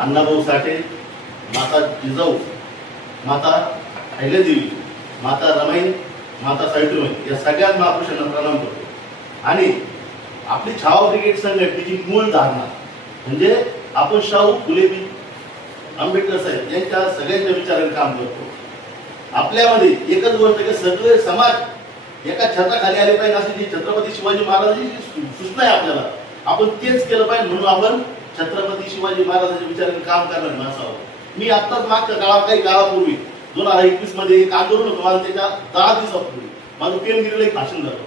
अण्णाभाऊ साठे, माता जिजाऊ, माता अहिल्यादेवी, माता रमाई, माता सावित्रीबाई या सगळ्या महापुरुषांना प्रणाम करतो. आणि आपली छावा ब्रिगेड संघटनेची मूळ धारणा म्हणजे आपण शाहू फुले आंबेडकर साहेब यांच्या सगळ्यांच्या विचाराने काम करतो. आपल्यामध्ये एकच गोष्ट की सगळे समाज एका छताखाली आले पाहिजे अशी जी छत्रपती शिवाजी महाराजांची सूचना आहे आपल्याला, आपण तेच केलं पाहिजे. म्हणून आपण छत्रपती शिवाजी महाराजांच्या विचाराने काम करणार माणसं आहोत. मी आत्ताच मागच्या काळात काही काळापूर्वी 2021 मध्ये एक आंदोलन होतं मला, त्याच्या 10 दिवसापूर्वी माझं पेमगिरीला एक भाषण झालं.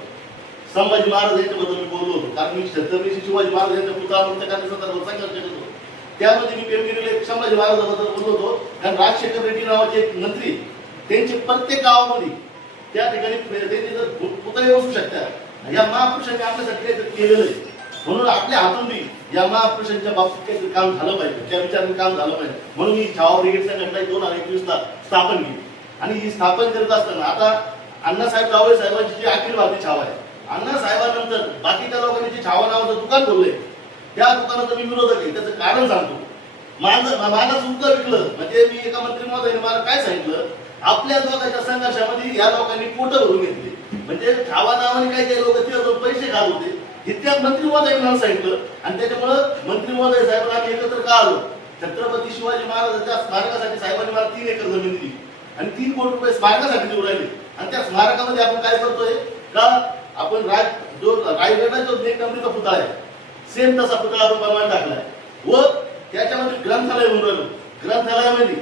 संभाजी महाराज यांच्याबद्दल मी बोललो होतो, कारण मी छत्रपती शिवाजी महाराज यांच्या पुतळा मुक्त करण्यासंदर्भात संघर्ष करत होतो. त्यामध्ये मी पेमगिरीला एक संभाजी महाराजांबद्दल बोललो होतो, कारण राजशेखर रेड्डी नावाचे एक मंत्री त्यांचे प्रत्येक गावामध्ये त्या ठिकाणी त्यांचे जर पुतळे बसू शकतात. या महापुरुषांनी आपल्यासाठी काहीतरी केलेलं आहे. म्हणून आपल्या हातून बी या महापुरुषांच्या बाबतीत काहीतरी काम झालं पाहिजे, त्या विचाराने काम झालं पाहिजे. म्हणून ही छावा ब्रिगेड संघटना 2021 ला स्थापन केली. आणि ही स्थापन करत असताना आता अण्णासाहेब जावळे साहेबांची जी अखिल भारतीय छावा आहे, अण्णासाहेबांनंतर बाकीच्या लोकांनी जे छावा नावाचं दुकान खोललंय त्या दुकानाचा मी विरोधक आहे. त्याचं कारण सांगतो. माझं सुद्धा विकलं म्हणजे मी एका मंत्री महोदयाने मला काय सांगितलं, आपल्या दोघांच्या संघर्षामध्ये या लोकांनी पोट भरून घेतले. म्हणजे छावा नावाने काही काही लोक तिथे पैसे घाल होते हे त्या मंत्री महोदयाने मला सांगितलं. आणि त्याच्यामुळं मंत्री महोदय साहेबांना आम्ही एकत्र का आलो, छत्रपती शिवाजी महाराजांच्या स्मारकासाठी साहेबांनी मला 3 एकर जमीन दिली आणि 3 कोटी रुपये स्मारकासाठी देऊ राहिले. आणि त्या स्मारकामध्ये आपण काय करतोय का, आपण रायगडला जो नेकनंदीचा पुतळा आहे सेम तसा पुतळा आपण बनवायला टाकलाय व त्याच्यामध्ये ग्रंथालय बनवून राहिलो. ग्रंथालयामध्ये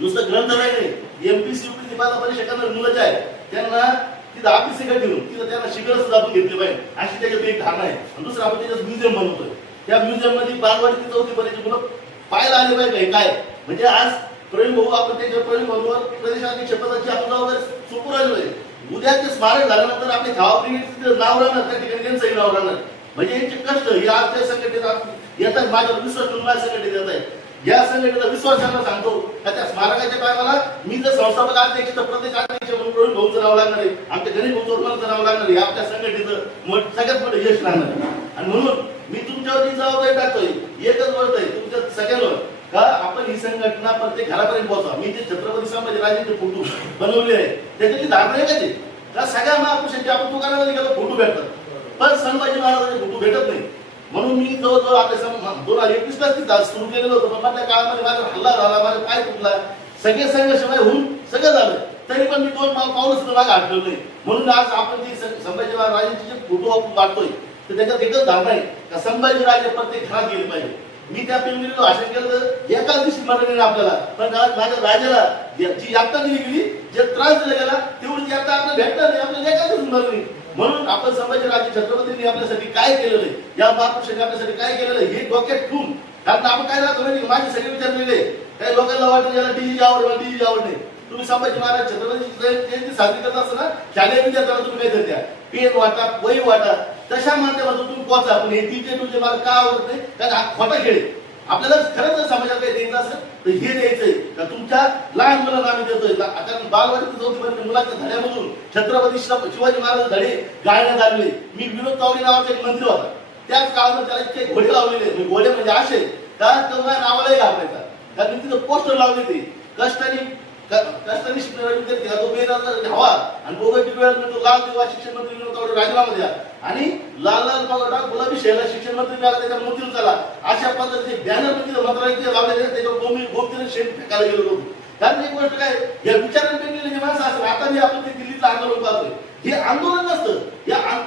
नुसतं ग्रंथालय नाही, एमपीसी यूपीसी परीक्षा करणारे मुलं जे आहेत त्यांना तिथं अभ्यासिका ठेवून तिथं त्यांना शिकवण सुद्धा आपण घेतली पाहिजे अशी त्याच्यात एक धारणा आहे. आणि दुसरं आपण त्याच्यात म्युझियम बनवतोय. त्या म्युझियम मध्ये बालवाडी ते 4थी पर्यंत मुलं पाहायला आले पाहिजे काय म्हणजे आज प्रवीण भाऊ आपण त्याच्या प्रवीण भाऊवर प्रदेशाध्यक्ष पदाची आपण वगैरे सोपू राहिलो आहे. उद्या ते स्मारक झाल्यानंतर आपले छावा ब्रिगेडचं नाव राहणार, त्या ठिकाणी त्यांचंही नाव राहणार. म्हणजे यांचे कष्ट हे आज त्या संघटनेत येतात. माझ्यावर विश्वास ठेवून माझ्या संघटनेत येत आहे. या संघटनेचा विश्वास त्यांना सांगतो का त्या स्मारकाच्या टायमाला मी जर संस्थापक अध्यक्ष तर प्रदेश अध्यक्ष म्हणून प्रवीण भाऊचं नाव लागणार आहे, आमच्या गणेश भाऊ चोरमलचं नाव लागणार आहे. आपल्या संघटनेचं सगळ्यात मोठं यश लागणार आहे. आणि म्हणून मी तुमच्यावरती जबाबदारी टाकतोय. एकच गोष्ट आहे तुमच्या सगळ्यांवर का आपण ही संघटना प्रत्येक घरापर्यंत पोहोचवा. मी जे छत्रपती संभाजीराजांचे फोटो बनवले आहे त्याच्यातली धारणा आहे का सगळ्या महापुरुषांचे आपण दुकानामध्ये गेलो फोटो भेटतात, पण संभाजी महाराजांचे फोटो भेटत नाही. म्हणून मी जवळजवळ आपल्या 2021 ला सुरू केलेलं होतं, पण मधल्या काळामध्ये माझा हल्ला झाला, माझा पाय तुटला, सगळे संघर्ष होऊन सगळं झालं, तरी पण मी 2 पावलं सुद्धा मागे हटलो नाही. म्हणून आज आपण जी संभाजी महाराजांचे जे फोटो आपण काढतोय तर त्याच्यात एकच धारणा आहे का संभाजी राजे प्रत्येक घरात गेले पाहिजे. मी त्या पेमगिरीला भाषण केलं तर एकाच दिवशी मरण आपल्याला, पण माझ्या राजाला जी यात्रा दिली गेली, जे त्रास दिला गेला तेवढी यात्रा आपल्याला भेटणार नाही, आपल्याला एकाच दिवशी मरण. म्हणून आपण संभाजीराजे छत्रपतींनी आपल्यासाठी काय केलेलं आहे, या महापुरुषांनी आपल्यासाठी काय केलेलं आहे हे डोक्यात ठेवून, कारण आपण काय राहतो नाही माझे सगळे विचार वेगळे. काही लोकांना वाटतं याला डीजी आवड मला डीजी आवड नाही. तुम्ही संभाजी महाराज छत्रपती जयंती साजरी करत असताना शालेय विद्यार्थ्यांना तुम्ही काय द्या पेन वाटा वही वाटा तशा माध्यमातून तुम्ही पोहोचा. पण हे डीजे टूजे मला का आवडत नाही, कारण हा खोटा खेळ आहे. आपल्याला खरंच जर समाजाला काही द्यायचं असेल तर हे द्यायचंय का तुमच्या लहान मुलांना आम्ही देतोय. कारण बालवाडी ते 4थी पर्यंत मुलांच्या धड्यामधून छत्रपती शिवाजी महाराज धडे गायण्यात आलेले. मी विनोद तावडे नावाचा एक मंत्री होता, त्याच काळामध्ये त्याला इतके घोडे लावलेले, घोडे म्हणजे असे का तेव्हा नावालाही घाबरायचा, कारण मी तिथं पोस्टर लावले ते कष्टाने शिकणारा विद्यार्थी हा तो बेरोजगार हवा आणि बोगटी वेळात तो लाल दिवा शिक्षण मंत्री विनोद तावडे राजीनामा द्या आणि लाल लाल पगडा गुलाबी शेला शिक्षण मंत्री मिळाला त्याच्या मंत्री झाला. अशा पद्धतीचे बॅनर मंत्री मंत्रालयाचे लावलेले त्याच्यावर गोमतीने शेण फेकायला गेलो होतो. कारण एक गोष्ट काय या विचारांनी पेरलेले जे माणसं असतात, आता जे आपण ते दिल्लीतलं आंदोलन पाहतोय हे आंदोलन नसतं,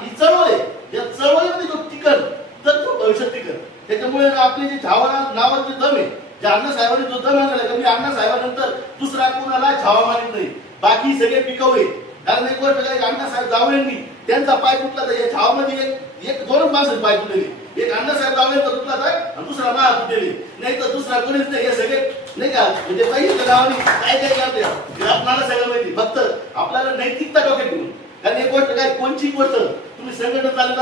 ही चळवळ आहे. या चळवळीमध्ये जो टिकल तर तो भविष्यात टिकल. त्याच्यामुळे आपले जे छावा नावाचे दम आहे, जे अण्णासाहेबांनी जो दम आणला का मी अण्णासाहेबांनंतर दुसरा कोणाला छावा मानित नाही, बाकी सगळे पिकवले. कारण एक गोष्ट काय अण्णासाहेब जावळेंनी त्यांचा पाय तुटला तर या छावामध्ये एक 2च माणसं पाय तुटलेली, एक अण्णासाहेब जावळेंचा तुटला तर आणि दुसरा मा तुटलेली, नाही तर दुसरा कोणीच नाही. हे सगळे नाही का म्हणजे पाहिजे गावाने काय काय करते आपल्याला सगळं माहिती, फक्त आपल्याला नैतिकता डोक्यात ठेवून. कारण एक गोष्ट काय कोणची गोष्ट तुम्ही संघटना चालवत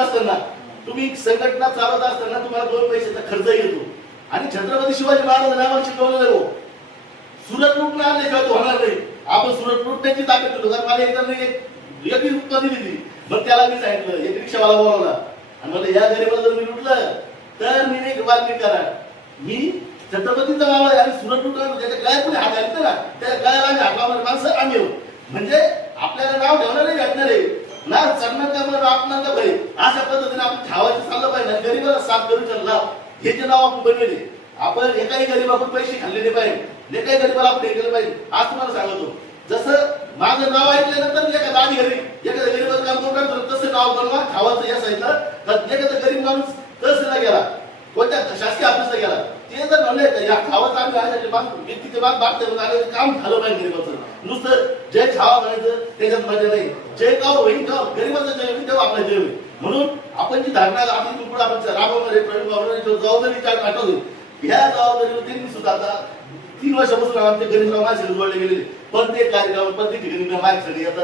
असताना तुम्हाला 2 पैशाचा खर्च येतो. आणि छत्रपती शिवाजी महाराजांना आम्हाला शिकवलेलं हो सुरत लुटून आणल्याशिवाय तो होणार नाही. आपण सुरत लुटण्याची ताकद देतो. कारण मला एकदा एक उत्पन्न दिली, मग त्याला मी सांगितलं एक रिक्षावाला बोलावला आणि मला या गरीबाला जर मी लुटलं तर मी नाही बातमी करा, मी छत्रपतीचा नाव आहे आणि सुरत लुटला ज्याच्या गळ्यात कोणी हात घालतं ना त्या गळ्याला आम्ही हात लावणारे माणसं आम्ही आहोत. म्हणजे आपल्याला नाव ठेवणारे भेटणारे ना सन्मान करणार ना अपमान का भरे अशा पद्धतीने आपण ठेवायचं चाललं पाहिजे. गरीबाला साथ करू शकला हे जे नाव आपण बनवले. आपण एकाही गरीबाकडून पैसे खाल्लेले पाहिजे, एकाही गरीबाला आपण हे केलं पाहिजे. आज तुम्हाला सांगतो, जसं माझं नाव ऐकल्यानंतर एखादा आधी घरी एखाद्या गरीबाचं काम करून टाकतो तसं नाव बनवा खावाचं या साईडला. तर एखादा गरीब माणूस तहसीलला गेला, कोणत्या शासकीय ऑफिसला गेला, ते जर म्हणले या खावाचं आम्ही आहे व्यक्तीचे बाग बागते काम झालं पाहिजे गरीबाचं. नुसतं जय खावा म्हणायचं त्याच्यात मजा नाही. जय गाव होईल गाव गरीबाचं जय होईल तेव्हा आपला जय होईल. म्हणून आपण जी धारणा आपली पुढे आपण राबवणारे प्रवीण भावनाची जबाबदारी आठवली. ह्या जबाबदारीवर त्यांनी सुद्धा आता 3 वर्षापासून आमच्या गरीब माझ्यासाठी जोडले गेलेले प्रत्येक कार्यक्रम प्रत्येक ठिकाणी माझ्यासाठी येतात.